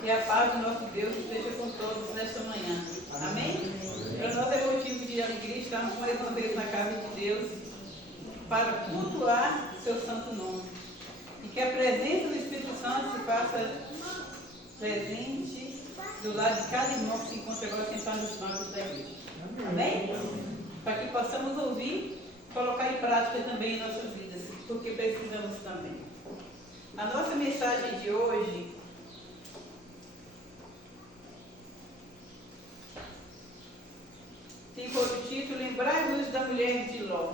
Que a paz do nosso Deus esteja com todos nesta manhã. Amém? Para nós é motivo de alegria estarmos mais uma vez na casa de Deus para cultuar seu santo nome. E que a presença do Espírito Santo se faça presente do lado de cada irmão que se encontra agora sentado nos bancos da igreja. Amém? Para que possamos ouvir e colocar em prática também em nossas vidas, porque precisamos também. A nossa mensagem de hoje tem por título Lembrai-vos da mulher de Ló.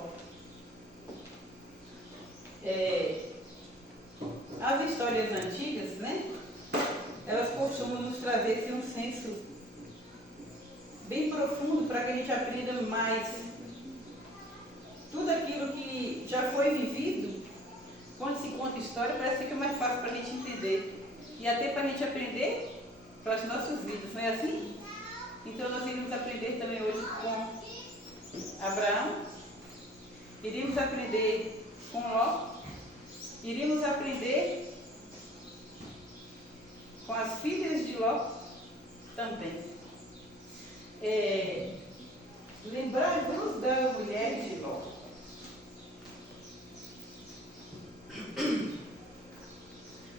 As histórias antigas, né? Elas costumam nos trazer um senso bem profundo para que a gente aprenda mais. Tudo aquilo que já foi vivido, quando se conta história, parece que fica mais fácil para a gente entender. E até para a gente aprender para as nossas vidas, não é assim? Então nós iremos aprender também hoje com Abraão, iremos aprender com Ló, iremos aprender com as filhas de Ló também. Lembrai-vos da mulher de Ló.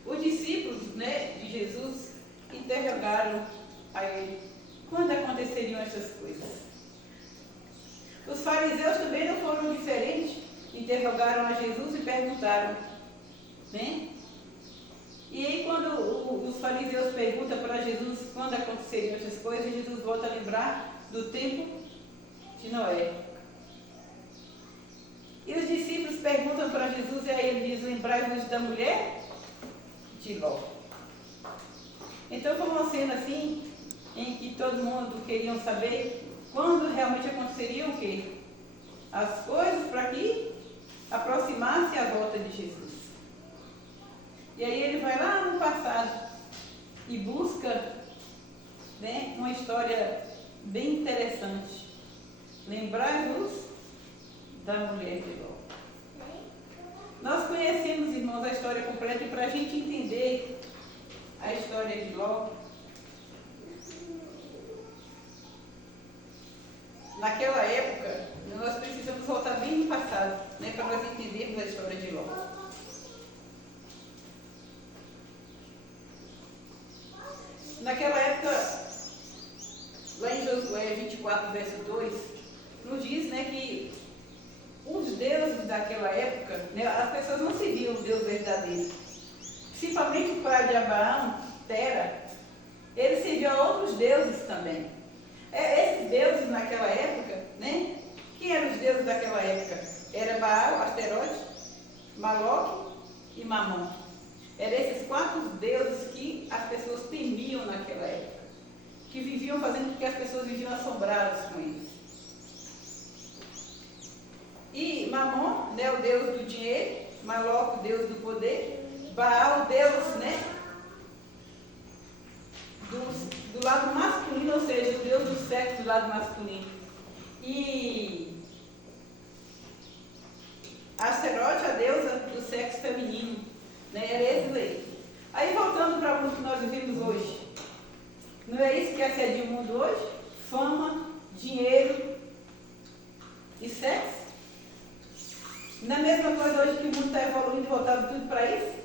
Os discípulos, de Jesus interrogaram a ele quando aconteceriam essas coisas. Os fariseus também não foram diferentes, interrogaram a Jesus e perguntaram, né? E aí quando os fariseus perguntam para Jesus quando aconteceriam essas coisas, Jesus volta a lembrar do tempo de Noé. E os discípulos perguntam para Jesus, e aí ele diz, lembrai-vos da mulher de Ló. Então foi uma cena assim, em que todo mundo queria saber quando realmente aconteceriam o quê? As coisas para que aproximasse a volta de Jesus. E aí ele vai lá no passado e busca, uma história bem interessante. Lembrai-vos da mulher de Ló. Nós conhecemos, irmãos, a história completa, e para a gente entender a história de Ló, naquela época, nós precisamos voltar bem no passado, para nós entendermos a história de Ló. Naquela época, lá em Josué 24, verso 2, nos diz, que os deuses daquela época, as pessoas não seguiam o Deus verdadeiro. Principalmente o pai de Abraão, Tera, ele servia a outros deuses também. Esses deuses naquela época, quem eram os deuses daquela época? Era Baal, Asterote, Maloque e Mamon. Eram esses 4 deuses que as pessoas temiam naquela época, que viviam fazendo com que as pessoas viviam assombradas com eles. E Mamon, o deus do dinheiro, Maloque, o deus do poder, Baal, o deus, do lado masculino, ou seja, o deus do sexo do lado masculino. E Asterote, a deusa do sexo feminino, era esse aí. Aí voltando para o mundo que nós vivemos hoje, não é isso que assedia o mundo hoje? Fama, dinheiro e sexo? Não é a mesma coisa hoje que o mundo está evoluindo e voltado tudo para isso?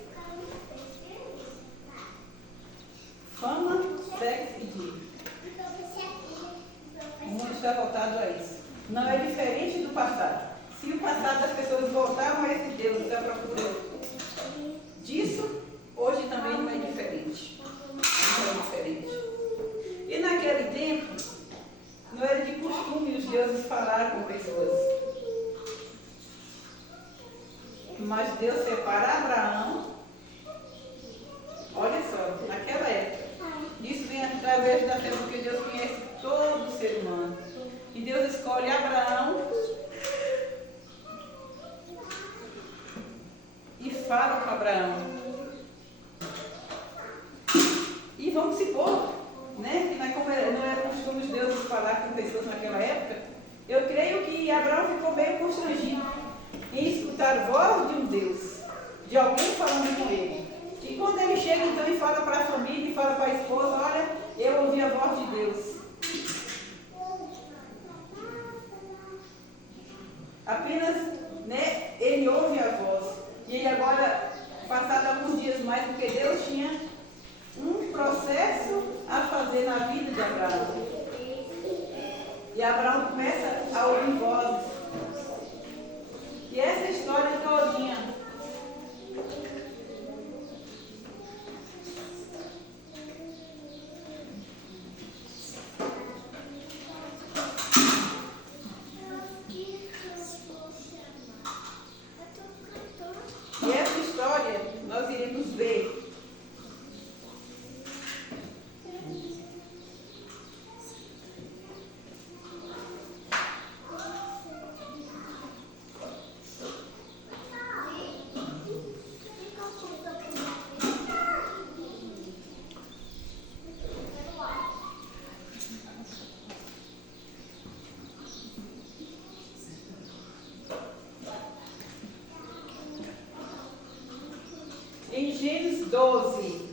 Fama, sexo e dinheiro. O mundo está voltado a isso. Não é diferente do passado. Se o passado as pessoas voltaram a esse Deus à procura disso, hoje também não é diferente. Não é diferente. E naquele tempo, não era de costume os deuses falar com pessoas. Mas Deus separa Abraão, olha só, naquela época. Isso vem através da fé, porque Deus conhece todo ser humano. E Deus escolhe Abraão e fala com Abraão. E vamos supor, que não era costume os deuses falar com pessoas naquela época, eu creio que Abraão ficou meio constrangido em escutar a voz de um Deus, de alguém falando com ele. E quando ele chega então e fala para a família, e fala para a esposa, olha, eu ouvi a voz de Deus. Apenas, né, ele ouve a voz. E ele agora, passado alguns dias mais, porque Deus tinha um processo a fazer na vida de Abraão. E Abraão começa a ouvir vozes. E essa história todinha nós iremos ver em Gênesis 12,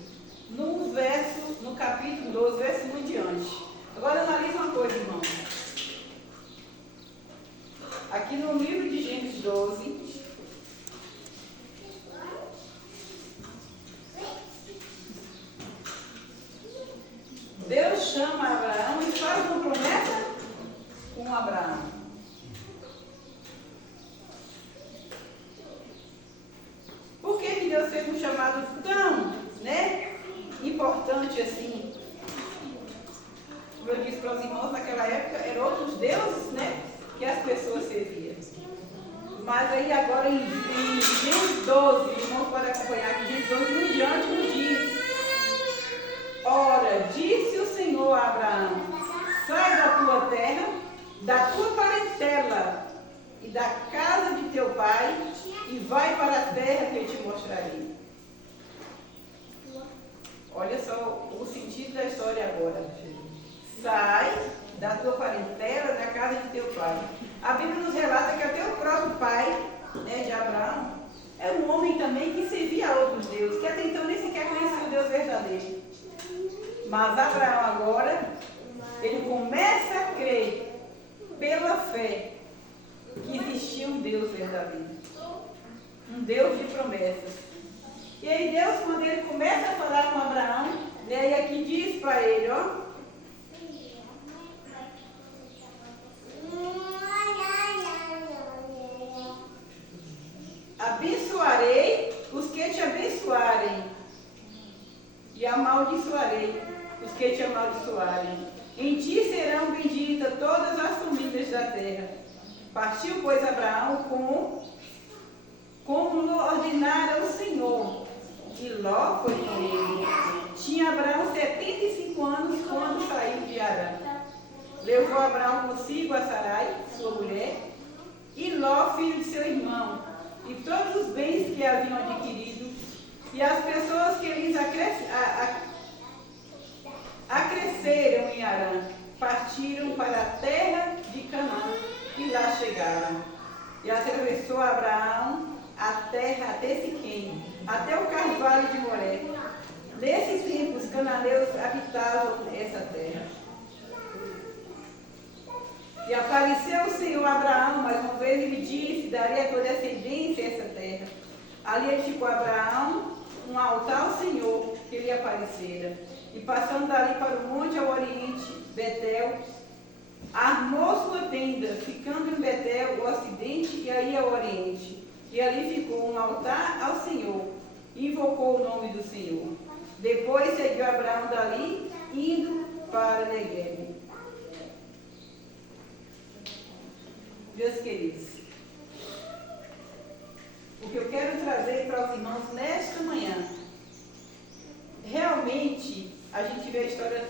no capítulo 12, verso 1 em diante. Agora analise uma coisa, irmãos. Aqui no livro de Gênesis 12, Deus chama Abraão e faz uma promessa com Abraão. Por que Deus fez um chamado tão, né, importante assim? Como eu disse para os irmãos, naquela época eram outros deuses, né, que as pessoas serviam. Mas aí agora em Gênesis 12, os irmãos podem acompanhar aqui, Gênesis 12 em diante nos diz: ora, disse o Senhor a Abraão, sai da tua terra, da tua parentela e da casa de teu pai, e vai para a terra que eu te mostrarei. Olha só o sentido da história agora. Sai da tua parentela, da casa de teu pai. A Bíblia nos relata que até o próprio pai, né, de Abraão era um homem também que servia a outros deuses, que até então nem sequer conhecia o Deus verdadeiro. Mas Abraão agora, ele começa a crer pela fé que existia um Deus verdadeiro. Um Deus de promessas. E aí Deus, quando ele começa a falar com Abraão, e aí aqui diz para ele, ó. Abençoarei os que te abençoarem, e amaldiçoarei os que te amaldiçoarem. Em ti serão benditas todas as famílias da terra. Partiu, pois, Abraão como lhe ordenara o Senhor, e Ló foi com ele. Tinha Abraão 75 anos quando saiu de Harã. Levou Abraão consigo a Sarai, sua mulher, e Ló, filho de seu irmão, e todos os bens que haviam adquirido, e as pessoas que lhes acresceram em Harã, partiram para a terra de Canaã, e lá chegaram. E atravessou Abraão a terra até Siquém, até o carvalho de Moré. Nesses tempos, os cananeus habitavam essa terra. E apareceu o Senhor a Abraão, mais uma vez, e lhe disse: darei a tua descendência a essa terra. Ali edificou Abraão um altar ao Senhor que lhe aparecera. E passando dali para o monte ao oriente, Betel, armou sua tenda, ficando em Betel o ocidente e aí ao oriente. E ali ficou um altar ao Senhor, e invocou o nome do Senhor. Depois seguiu Abraão dali, indo para Neguebe. Meus queridos, o que eu quero trazer para os irmãos nesta manhã, realmente a gente vê a história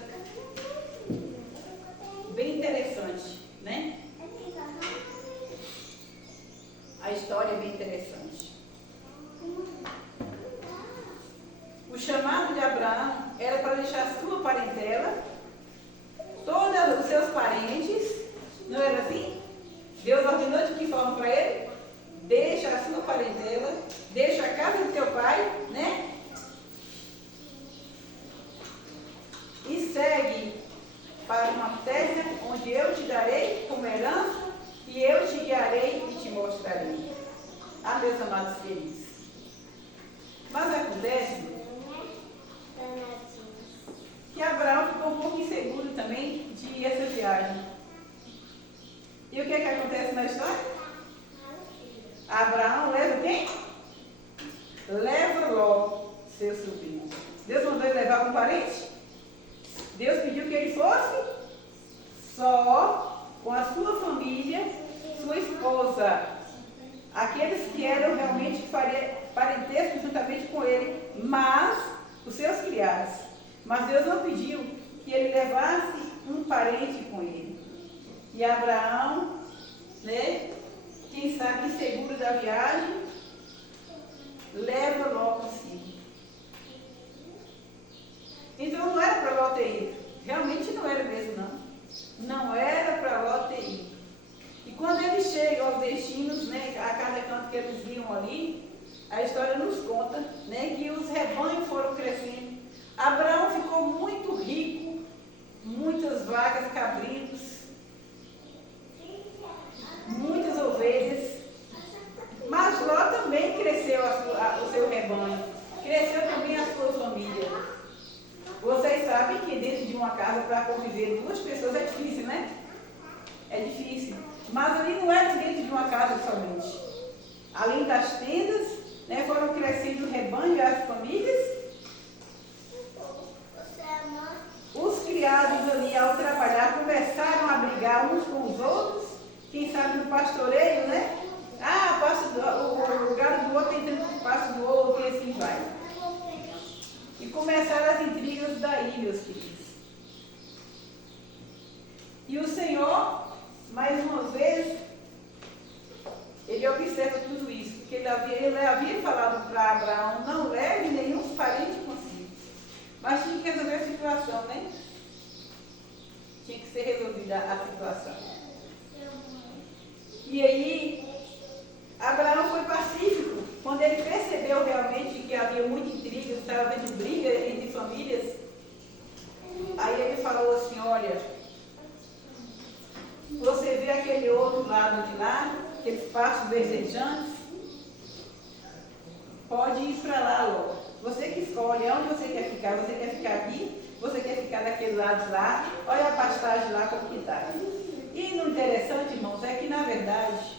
bem interessante, né? A história é bem interessante. O chamado de Abraão era para deixar a sua parentela, todos os seus parentes, não era assim? Deus ordenou de que forma para ele? Deixa a sua parentela, deixa a casa do teu pai, né? para uma terra onde eu te darei como herança, e eu te guiarei e te mostrarei. Ah, meus amados queridos. Mas acontece que Abraão ficou um pouco inseguro também de ir essa viagem. E o que é que acontece na história? Abraão leva quem? Leva Ló, seu sobrinho. Deus mandou ele levar um parente? Deus pediu que ele fosse só com a sua família, sua esposa, aqueles que eram realmente parentesco juntamente com ele, mas os seus criados. Mas Deus não pediu que ele levasse um parente com ele. E Abraão, né, quem sabe inseguro da viagem, leva Ló consigo. Então não era para Ló ter ido. Realmente não era mesmo, não. Não era para Ló ter ido. E quando eles chegam aos destinos, né, a cada canto que eles iam ali, a história nos conta, né, que os rebanhos foram crescendo. Abraão ficou muito rico, muitas vacas, cabritos, muitas ovelhas. Mas Ló também cresceu o seu rebanho, cresceu também a sua família. Vocês sabem que dentro de uma casa, para conviver duas pessoas é difícil, né? É difícil. Mas ali não era dentro de uma casa somente. Além das tendas, né, foram crescendo o rebanho e as famílias. Os criados ali, ao trabalhar, começaram a brigar uns com os outros. Quem sabe no pastoreio, né? Ah, o gado do outro entrando no pasto do outro, e assim vai. E começaram as intrigas daí, meus queridos. E o Senhor, mais uma vez, ele observa tudo isso, porque ele havia falado para Abraão, não leve nenhum parente consigo. Mas tinha que resolver a situação, né? Tinha que ser resolvida a situação. E aí, Abraão foi pacífico. Quando ele percebeu realmente que havia muita intriga, estava havendo briga entre famílias, aí ele falou assim, olha, você vê aquele outro lado de lá, aqueles pastos verdejantes, pode ir para lá, Ló. Você que escolhe onde você quer ficar aqui, você quer ficar daquele lado de lá, olha a pastagem lá como que está. E no interessante, irmãos, é que na verdade,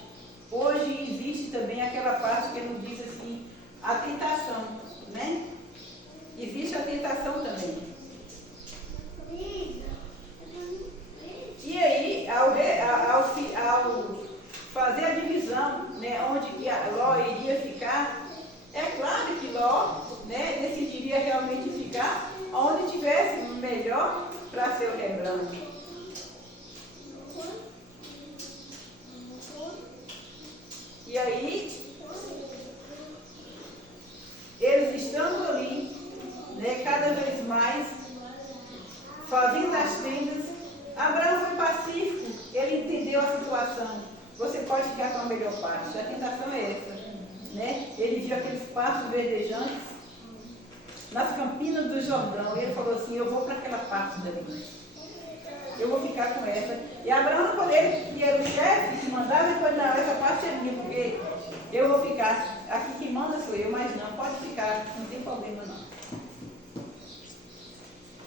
hoje existe também aquela parte que ele nos diz assim, a tentação, né? Existe a tentação também. E aí, ao fazer a divisão, né, onde que Ló iria ficar, é claro que Ló, né, decidiria realmente ficar onde tivesse melhor para seu rebanho. E aí, eles estando ali, né, cada vez mais, fazendo as tendas, Abraão foi pacífico, ele entendeu a situação. Você pode ficar com a melhor parte, a tentação é essa. Né? Ele viu aqueles pastos verdejantes nas campinas do Jordão, e ele falou assim, eu vou para aquela parte dali. Eu vou ficar com essa. E Abraão não poderia, que era o chefe que mandava, e depois, não, essa parte é minha, porque eu vou ficar. Aqui quem manda sou eu, mas não, pode ficar, não tem problema não.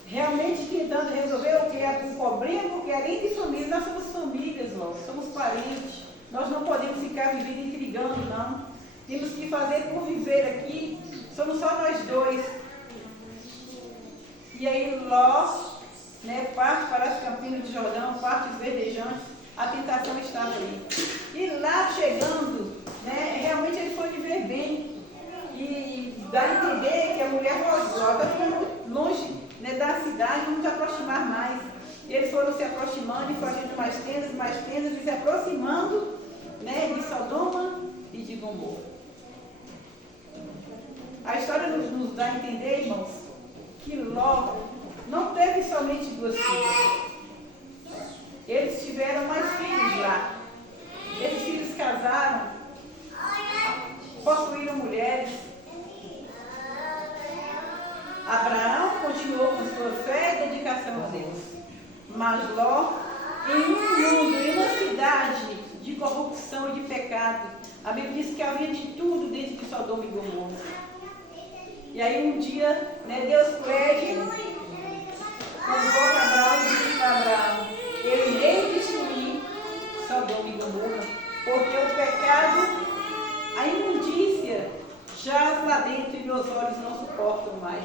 Realmente tentando resolver o que é o problema, porque além de família, nós somos famílias, logo, somos parentes. Nós não podemos ficar vivendo intrigando, não. Temos que fazer por viver aqui, somos só nós dois. E aí Ló, né, parte para as campinas de Jordão, partes verdejantes, a tentação estava ali. E lá chegando, né, realmente ele foi viver bem. E dá a entender que a mulher falou, está ficando muito longe, né, da cidade, vamos se aproximar mais. E eles foram se aproximando e fazendo mais tendas, e se aproximando, né, de Sodoma e de Gomorra. A história nos dá a entender, irmãos, que Ló não teve somente 2 filhas. Eles tiveram mais filhos lá. Esses filhos casaram, possuíram mulheres. Abraão continuou com sua fé e dedicação a Deus. Mas Ló, em um mundo, em uma cidade de corrupção e de pecado, a Bíblia diz que havia de tudo dentro de Sodoma e Gomorra. E aí um dia, Deus pede, convoca Abraão e diz para Abraão, ele veio destruir Sodoma e Gomorra, porque o pecado, a imundícia, jaz lá dentro e meus olhos não suportam mais.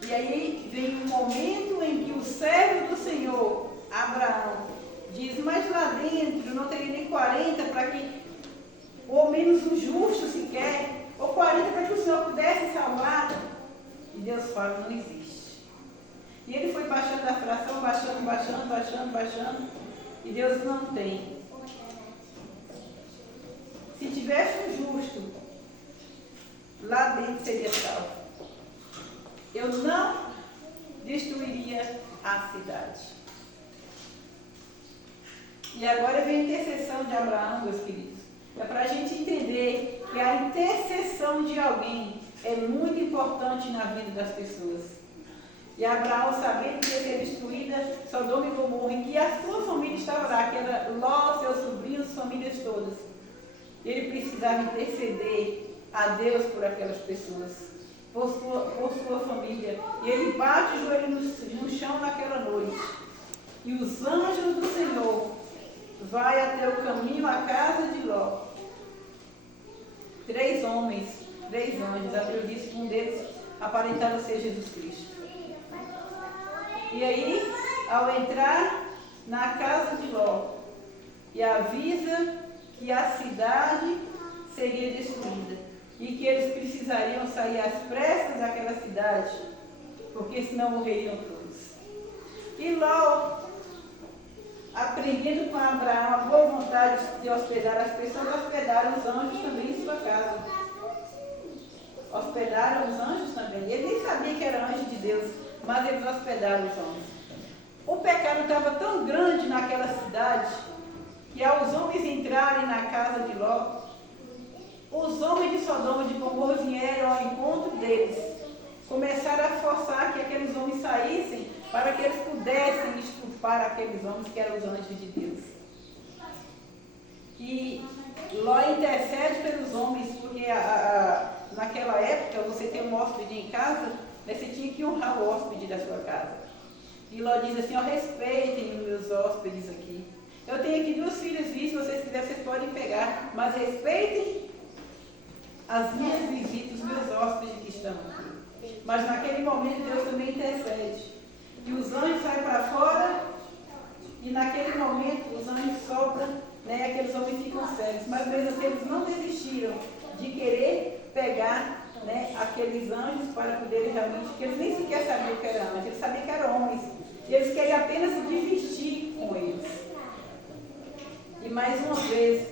E aí vem um momento em que o servo do Senhor, Abraão, diz, mas lá dentro não teria nem 40 para que, ou menos um justo sequer, ou 40 para que o Senhor pudesse salvar. E Deus fala, não existe. E ele foi baixando a fração, baixando, e Deus não tem. Se tivesse um justo, lá dentro seria salvo. Eu não destruiria a cidade. E agora vem a intercessão de Abraão, meus queridos. É para a gente entender que a intercessão de alguém é muito importante na vida das pessoas. E Abraão, sabendo que ia ser destruída Sodoma e Gomorra, em que a sua família estava lá, que era Ló, seus sobrinhos, famílias todas, ele precisava interceder a Deus por aquelas pessoas, por sua família. E ele bate o joelho no chão naquela noite. E os anjos do Senhor vai até o caminho à casa de Ló. 3 homens, 3 anjos. A Bíblia diz que um deles aparentava ser Jesus Cristo. E aí, ao entrar na casa de Ló, e avisa que a cidade seria destruída e que eles precisariam sair às pressas daquela cidade, porque senão morreriam todos. E Ló, aprendendo com Abraão a boa vontade de hospedar as pessoas, hospedaram os anjos também em sua casa. Hospedaram os anjos também. Ele nem sabia que era anjo de Deus, mas eles hospedaram os anjos. O pecado estava tão grande naquela cidade que aos homens entrarem na casa de Ló, os homens de Sodoma e de Gomorra vieram ao encontro deles, começaram a forçar que aqueles homens saíssem para que eles pudessem estuprar aqueles homens que eram os anjos de Deus. E Ló intercede pelos homens, porque naquela época você tem um hóspede em casa, você tinha que honrar o hóspede da sua casa. E Ló diz assim, respeitem os meus hóspedes aqui. Eu tenho aqui 2 filhas virgens, se vocês quiserem, vocês podem pegar, mas respeitem as minhas visitas, os meus hóspedes que estão aqui. Mas naquele momento Deus também intercede. E os anjos saem para fora, e naquele momento os anjos sopram, aqueles homens ficam cegos. Mas mesmo assim eles não desistiram de querer pegar aqueles anjos para poderem realmente, porque eles nem sequer sabiam que eram anjos, eles sabiam que eram homens. E eles queriam apenas se divertir com eles. E mais uma vez,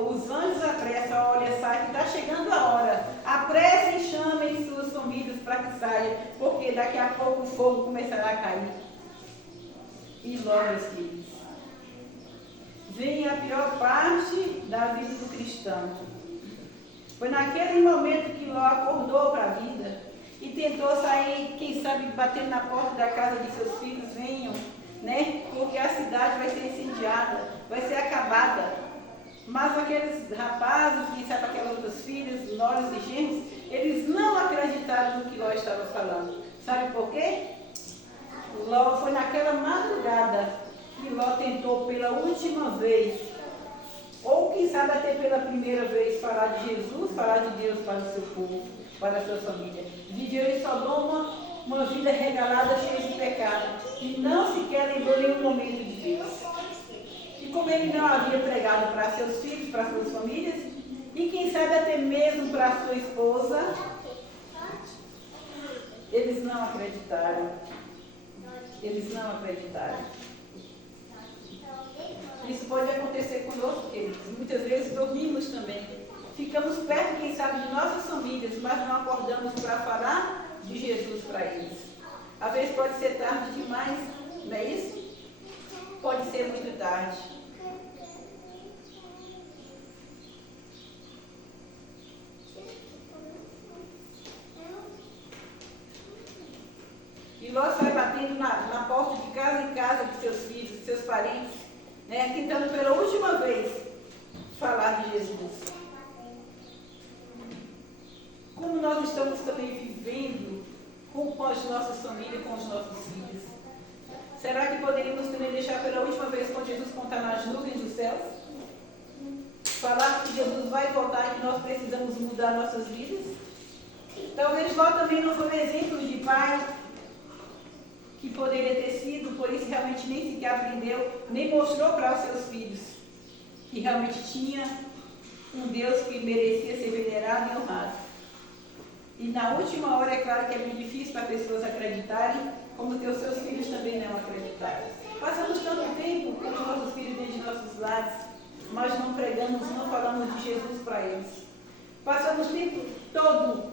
os anjos apressam, olha, sai que está chegando a hora. Apressem e chamem suas famílias para que saiam, porque daqui a pouco o fogo começará a cair. E logo, meus queridos, vem a pior parte da vida do cristão. Foi naquele momento que Ló acordou para a vida e tentou sair, quem sabe, batendo na porta da casa de seus filhos, venham, porque a cidade vai ser incendiada, vai ser acabada. Mas aqueles rapazes, quem sabe aquelas outras filhas, noras e genros, eles não acreditaram no que Ló estava falando. Sabe por quê? Ló foi naquela madrugada que Ló tentou pela última vez, ou quem sabe até pela primeira vez, falar de Jesus, falar de Deus para o seu povo, para a sua família. Viveu em Sodoma uma vida regalada, cheia de pecado, e não sequer lembrou nenhum momento de Deus. E como ele não havia pregado para seus filhos, para suas famílias, e quem sabe até mesmo para sua esposa, eles não acreditaram. Eles não acreditaram. Isso pode acontecer conosco, queridos. Muitas vezes dormimos também. Ficamos perto, quem sabe, de nossas famílias, mas não acordamos para falar de Jesus para eles. Às vezes pode ser tarde demais, não é isso? Pode ser muito tarde. E Ló sai batendo na porta de casa em casa de seus filhos, de seus parentes, né, tentando pela última vez falar de Jesus. Como nós estamos também vivendo com as nossas famílias, com os nossos filhos? Será que poderíamos também deixar pela última vez com Jesus contar nas nuvens dos céus? Falar que Jesus vai voltar e que nós precisamos mudar nossas vidas? Talvez Ló também não foi um exemplo de pai que poderia ter sido, por isso realmente nem sequer aprendeu, nem mostrou para os seus filhos que realmente tinha um Deus que merecia ser venerado e honrado. E na última hora, é claro que é muito difícil para pessoas acreditarem, como os seus filhos também não acreditaram. Passamos tanto tempo com os nossos filhos dentro de nossos lares, mas não pregamos, não falamos de Jesus para eles. Passamos o tempo todo,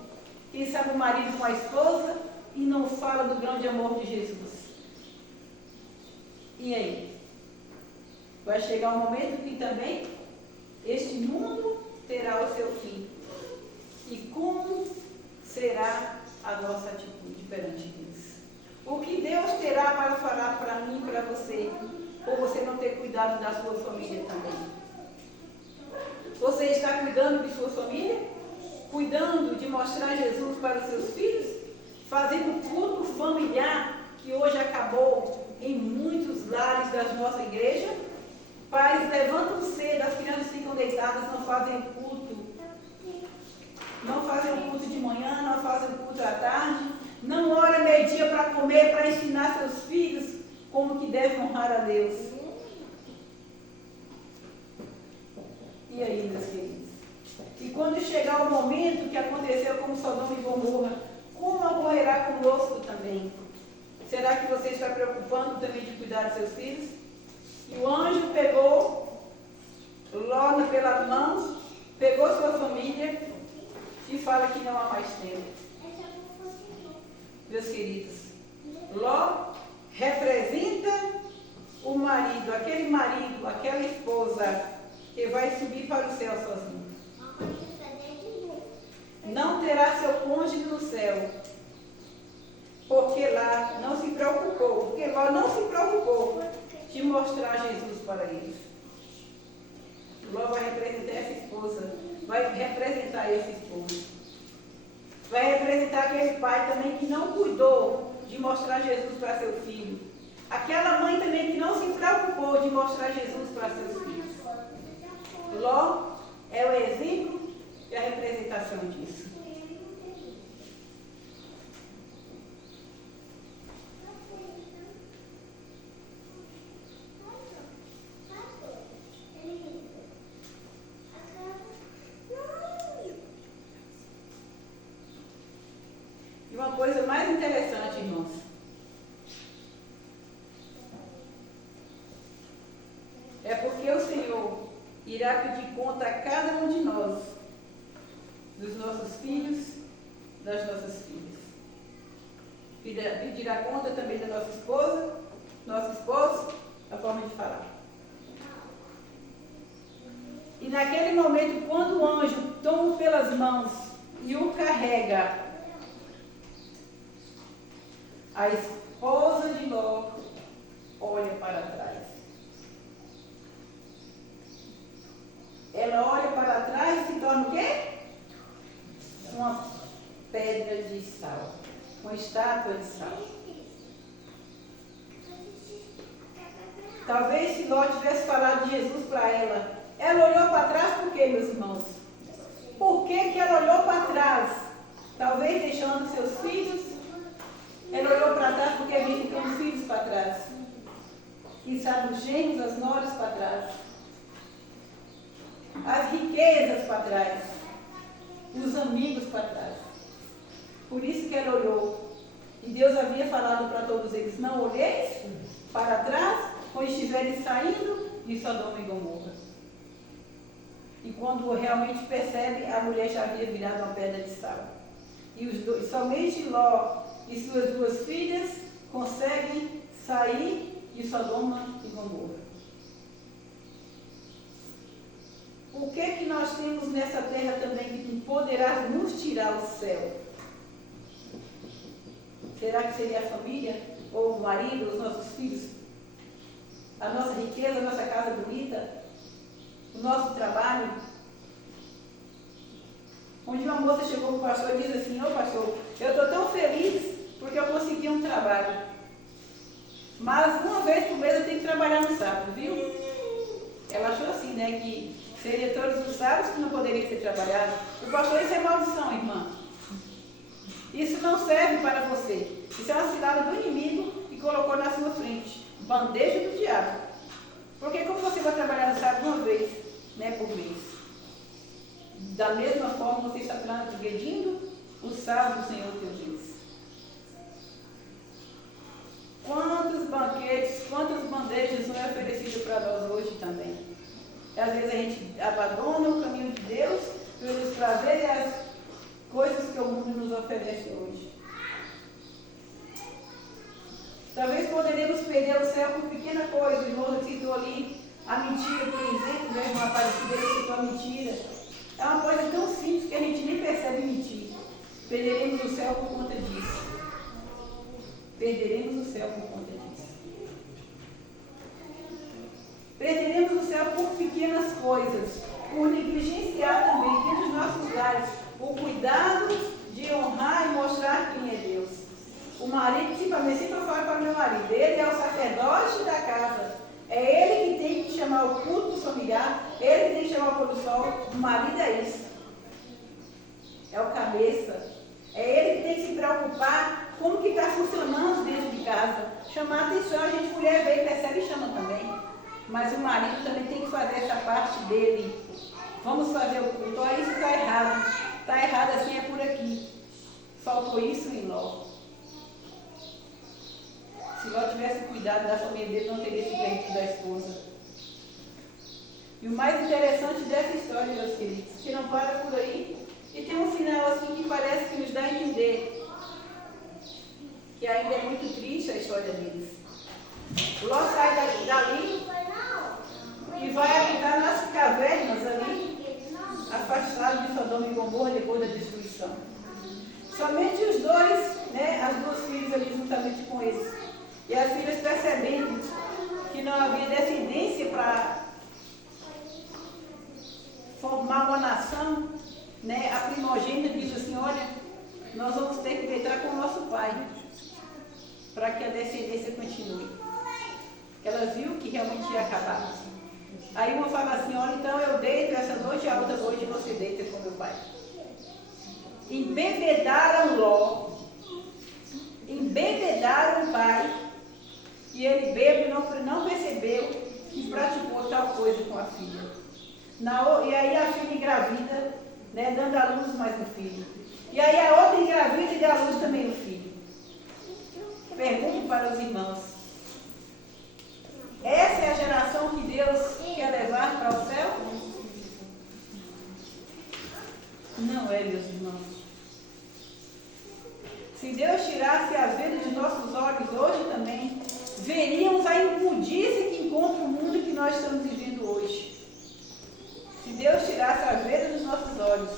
quem sabe o marido com a esposa, e não fala do grande amor de Jesus. E aí? Vai chegar um momento que também este mundo terá o seu fim. E como será a nossa atitude perante Deus? O que Deus terá para falar para mim e para você, por você não ter cuidado da sua família também? Você está cuidando de sua família? Cuidando de mostrar Jesus para os seus filhos? Fazendo culto familiar, que hoje acabou em muitos lares da nossa igreja? Pais levantam cedo, as crianças ficam deitadas, não fazem culto. Não fazem o culto de manhã, não fazem o culto à tarde. Não ora meio-dia para comer, para ensinar seus filhos como que devem honrar a Deus. E aí, meus queridos? E quando chegar o momento que aconteceu com Sodoma e Gomorra, como ocorrerá conosco também? Será que você está preocupando também de cuidar dos seus filhos? E o anjo pegou Ló pelas mãos, pegou sua família e fala que não há mais tempo. Meus queridos, Ló representa o marido, aquela esposa que vai subir para o céu sozinho. Não terá seu cônjuge no céu, porque lá não se preocupou, porque Ló não se preocupou de mostrar Jesus para eles. Ló vai representar essa esposa, vai representar esse esposo. Vai representar aquele pai também que não cuidou de mostrar Jesus para seu filho. Aquela mãe também que não se preocupou de mostrar Jesus para seus filhos. Ló é o exemplo e a representação disso. E uma coisa mais interessante, irmãos, é porque o Senhor irá pedir conta a cada um de nós, dos nossos filhos, das nossas filhas. Pedirá conta também da nossa esposa, nosso esposo, a forma de falar. E naquele momento, quando o anjo toma pelas mãos e o carrega, a esposa de Ló olha para trás. Ela olha para trás e se torna o quê? Uma pedra de sal. Uma estátua de sal. Talvez se Ló tivesse falado de Jesus para ela, ela olhou para trás por quê, meus irmãos? Por que ela olhou para trás? Talvez deixando seus filhos. Ela olhou para trás porque havia ficado os filhos para trás. Quem sabe os gêmeos, as noras para trás. As riquezas para trás. Os amigos para trás. Por isso que ela olhou. E Deus havia falado para todos eles, não olheis para trás quando estiverem saindo de Sodoma e Gomorra. E quando realmente percebe, a mulher já havia virado uma pedra de sal. E somente Ló e suas duas filhas conseguem sair de Sodoma e Gomorra. O que nós temos nessa terra também que poderá nos tirar o céu? Será que seria a família? Ou o marido, os nossos filhos? A nossa riqueza, a nossa casa bonita? O nosso trabalho? Um dia uma moça chegou para o pastor e disse assim: ô pastor, eu estou tão feliz porque eu consegui um trabalho. Mas uma vez por mês eu tenho que trabalhar no sábado, viu? Ela achou assim, né, que seria todos os sábados que não poderia ser trabalhado. O pastor, isso é maldição, irmã. Isso não serve para você. Isso é uma cilada do inimigo que colocou na sua frente. Bandeja do diabo. Porque como você vai trabalhar no sábado uma vez, né, por mês? Da mesma forma você está transgredindo o sábado do Senhor teu Deus. Quantos banquetes, quantas bandejas não é oferecido para nós hoje também? E às vezes a gente abandona o caminho de Deus pelos prazeres e as coisas que o mundo nos oferece hoje. Talvez poderíamos perder o céu por pequena coisa. O irmão citou ali a mentira, por exemplo, né? Uma parecida, ele citou a mentira. É uma coisa tão simples que a gente nem percebe mentir. Perderemos o céu por conta disso. Perderemos o céu por conta disso. Perderemos o céu por pequenas coisas, por negligenciar também dentro dos nossos lares o cuidado de honrar e mostrar quem é Deus. O marido, principalmente, sempre eu falo para o meu marido, ele é o sacerdote da casa. É ele que tem que chamar o culto familiar, ele que tem que chamar o pôr do sol. O marido é isso. É o cabeça. É ele que tem que se preocupar como que está funcionando dentro de casa. Chamar a atenção, a gente mulher vê, percebe e chama também. Mas o marido também tem que fazer essa parte dele. Vamos fazer o culto. Olha, isso está errado. Está errado assim, é por aqui. Faltou isso em Ló. Se Ló tivesse cuidado da família dele, não teria se perdido da esposa. E o mais interessante dessa história, meus queridos, que não para por aí, e tem um final assim que parece que nos dá a entender que ainda é muito triste a história deles. Ló sai dali e vai habitar nas cavernas ali, afastado de Sodoma e Gomorra depois da destruição. Somente os dois, né, as duas filhas ali juntamente com eles. E as filhas percebendo que não havia descendência para formar uma nação, né, a primogênita diz assim: olha, nós vamos ter que deitar com o nosso pai para que a descendência continue. Ela viu que realmente ia acabar. Aí uma fala assim: olha, então eu deito essa noite e a outra noite você deita com meu pai. Embebedaram Ló, embebedaram o pai, e ele bêbado não percebeu que praticou tal coisa com a filha. E aí a filha engravida, né, dando à luz mais um filho. E aí a outra engravida e dá à luz também um filho. Pergunto para os irmãos: essa é a geração que Deus quer levar para o céu? Não é, meus irmãos. Se Deus tirasse as vedas de nossos olhos hoje também, veríamos a imundícia que encontra o mundo que nós estamos vivendo hoje. Se Deus tirasse as vedas dos nossos olhos,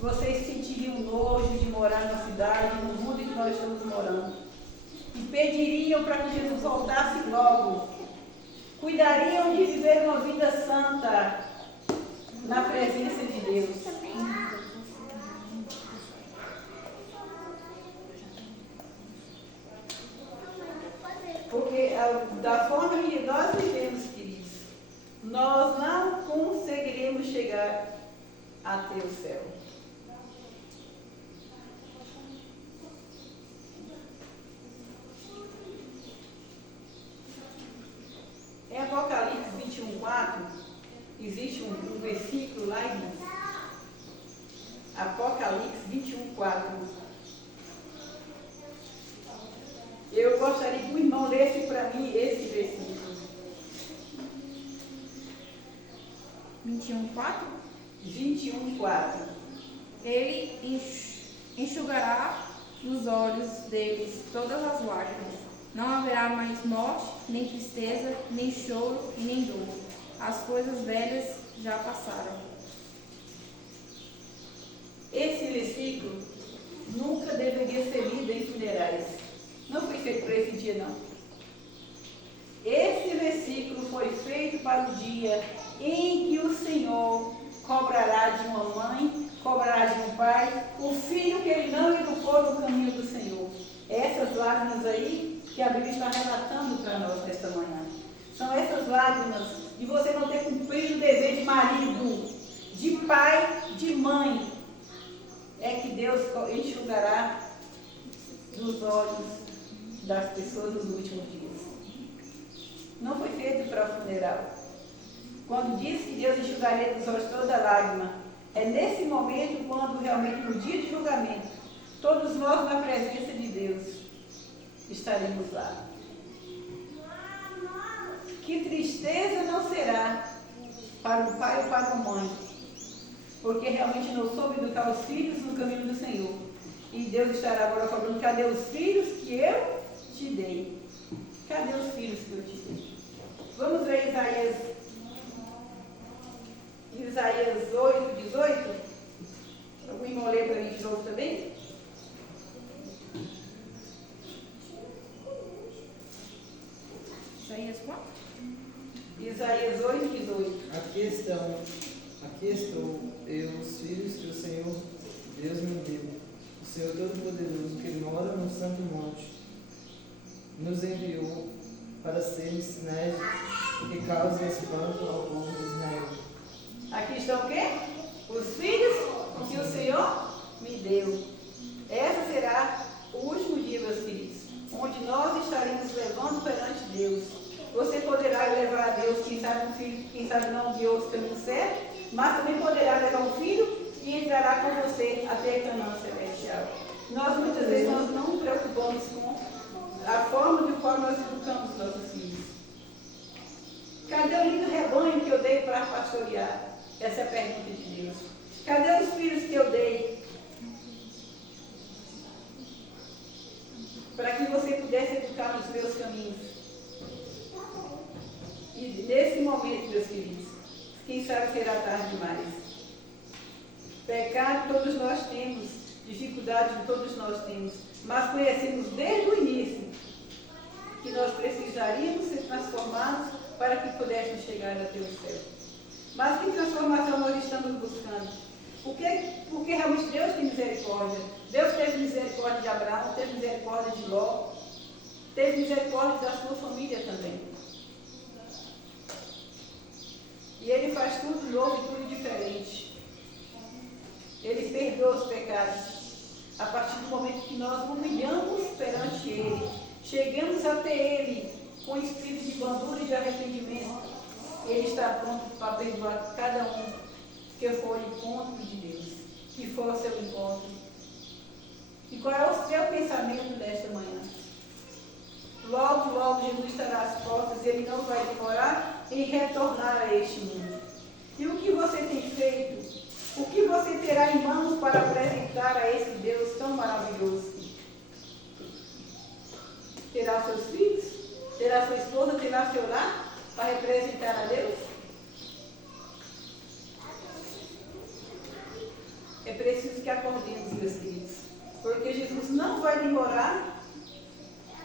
vocês sentiriam nojo de morar na cidade, no mundo que nós estamos morando. E pediriam para que Jesus voltasse logo. Cuidariam de viver uma vida santa na presença de Deus. Porque da forma que nós vivemos, queridos, nós não conseguiremos chegar até o céu. Em Apocalipse 21:4, existe um versículo lá, irmãos. Apocalipse 21:4. Eu gostaria que o irmão lesse para mim esse versículo. 21:4? 21:4. Ele enxugará dos olhos deles todas as lágrimas. Não haverá mais morte, nem tristeza, nem choro, nem dor. As coisas velhas já passaram. Esse versículo nunca deveria ser lida em funerais. Não foi feito para esse dia, não. Esse versículo foi feito para o dia em que o Senhor cobrará de uma mãe, cobrará de um pai, o filho que ele não educou no caminho do Senhor. Essas lágrimas aí que a Bíblia está relatando para nós nesta manhã. São essas lágrimas de você não ter cumprido o dever de marido, de pai, de mãe. É que Deus enxugará dos olhos das pessoas nos últimos dias. Não foi feito para o funeral. Quando diz que Deus enxugaria dos olhos toda lágrima, é nesse momento quando realmente no dia de julgamento, todos nós na presença de Deus estaremos lá. Que tristeza não será para o pai ou para a mãe, porque realmente não soube educar os filhos no caminho do Senhor. E Deus estará agora falando: cadê os filhos que eu te dei? Cadê os filhos que eu te dei? Vamos ver Isaías 8, 18. Alguém vai ler para a gente de novo também? Isaías 4? Isaías 8, 18. Aqui estou, eu, os filhos que o Senhor Deus me deu, o Senhor Todo-Poderoso, que mora no Santo Monte, nos enviou para sermos sinais que causem espanto ao povo de Israel. Aqui estão o quê? Os filhos que o Senhor me deu. Essa será o último dia, meus queridos, onde nós estaremos levando perante Deus. Você poderá levar a Deus, quem sabe um filho, quem sabe não guiou os caminhos certos, mas também poderá levar um filho e entrará com você até Canaã celestial. Nós muitas vezes nós não nos preocupamos com a forma de qual nós educamos nossos filhos. Cadê o lindo rebanho que eu dei para pastorear? Essa é a pergunta de Deus. Cadê os filhos que eu dei para que você pudesse educar nos meus caminhos? E nesse momento, meus queridos, quem sabe será tarde demais. Pecado todos nós temos, dificuldade todos nós temos, mas conhecemos desde o início que nós precisaríamos ser transformados para que pudéssemos chegar até o céu. Mas que transformação nós estamos buscando? Porque realmente Deus tem misericórdia. Deus teve misericórdia de Abraão, teve misericórdia de Ló, teve misericórdia da sua família também. E Ele faz tudo novo e tudo diferente. Ele perdoa os pecados. A partir do momento que nós humilhamos perante Ele, chegamos até Ele com espírito de bandura e de arrependimento, Ele está pronto para perdoar cada um que for ao encontro de Deus, que for ao seu encontro. E qual é o seu pensamento nesta manhã? Logo, logo Jesus estará às portas e Ele não vai demorar em retornar a este mundo. E o que você tem feito? O que você terá em mãos para apresentar a esse Deus tão maravilhoso? Terá seus filhos? Terá sua esposa? Terá seu lar para representar a Deus? É preciso que acordemos, meus queridos, porque Jesus não vai demorar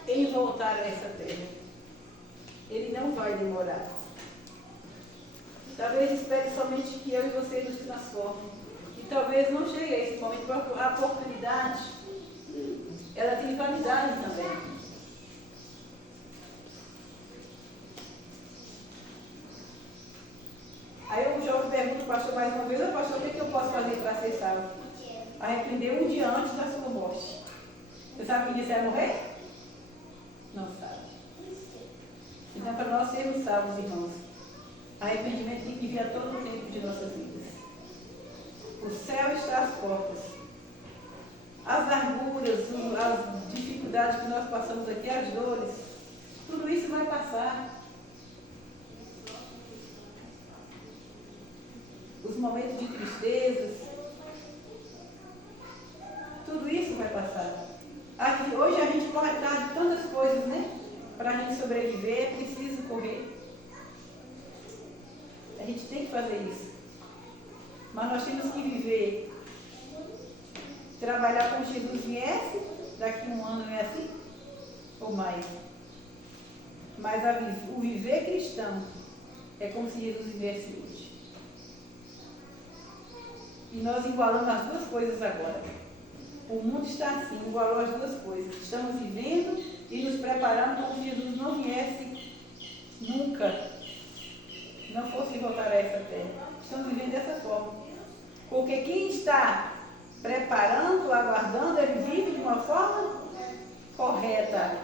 em voltar a essa terra. Ele não vai demorar. Talvez espere somente que eu e você nos transformem. E talvez não chegue a esse momento, porque a oportunidade, ela tem validade também. Aí o jovem pergunta ao pastor mais uma vez: "Ô pastor, o que eu posso fazer para ser salvo?" Arrepender um dia antes da sua morte. Você sabe que dia você vai morrer? Não sabe. Então, para nós sermos salvos, irmãos, arrependimento tem que vir a todo tempo de nossas vidas. O céu está às portas. As larguras, as dificuldades que nós passamos aqui, as dores, tudo isso vai passar. Os momentos de tristezas, tudo isso vai passar. Hoje a gente corre atrás de tantas coisas, né? Para a gente sobreviver, é preciso correr. A gente tem que fazer isso. Mas nós temos que viver trabalhar como Jesus viesse, daqui a um ano, não é assim? Ou mais. Mas o viver cristão é como se Jesus vivesse hoje. E nós igualamos as duas coisas agora. O mundo está assim, igualou as duas coisas. Estamos vivendo e nos preparando como se Jesus não viesse nunca, não fosse voltar a essa terra. Estamos vivendo dessa forma. Porque quem está preparando, aguardando, ele vive de uma forma correta.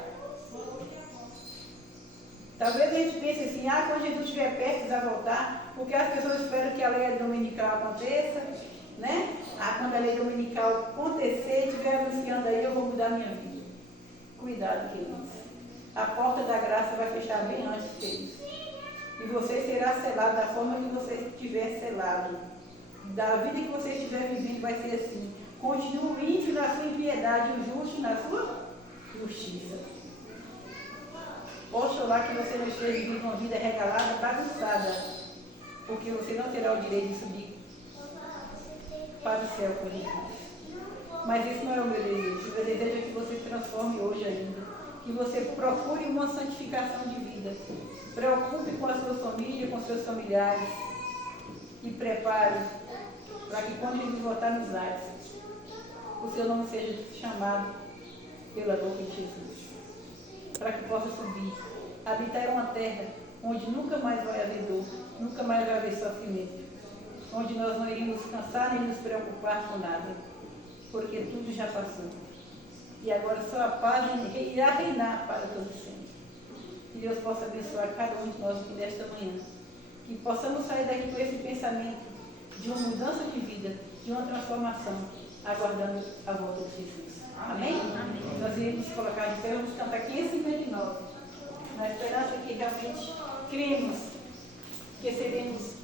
Talvez a gente pense assim, quando Jesus estiver perto, precisa voltar, porque as pessoas esperam que a lei dominical aconteça, né? Quando a lei dominical acontecer, estiver anunciando aí, eu vou mudar minha vida. Cuidado, queridos. A porta da graça vai fechar bem antes disso. E você será selado da forma que você estiver selado. Da vida que você estiver vivendo vai ser assim. Continue o ímpio na sua impiedade, o justo na sua justiça. Oxalá que você não esteja vivendo uma vida regalada, bagunçada, porque você não terá o direito de subir para o céu com Jesus. Mas esse não é o meu desejo. O meu desejo é que você se transforme hoje ainda. Que você procure uma santificação de vida. Preocupe com a sua família, com seus familiares. E prepare para que quando Jesus voltar nos ares, o seu nome seja chamado pela boca de Jesus. Para que possa subir, habitar uma terra onde nunca mais vai haver dor, nunca mais vai haver sofrimento, onde nós não iríamos cansar nem nos preocupar com nada, porque tudo já passou. E agora só a paz irá reinar para todos sempre. Que Deus possa abençoar cada um de nós aqui nesta manhã. Que possamos sair daqui com esse pensamento de uma mudança de vida, de uma transformação, aguardando a volta de Jesus. Amém? Amém. Nós iremos colocar de pé, vamos cantar 559. Na esperança que realmente cremos que seremos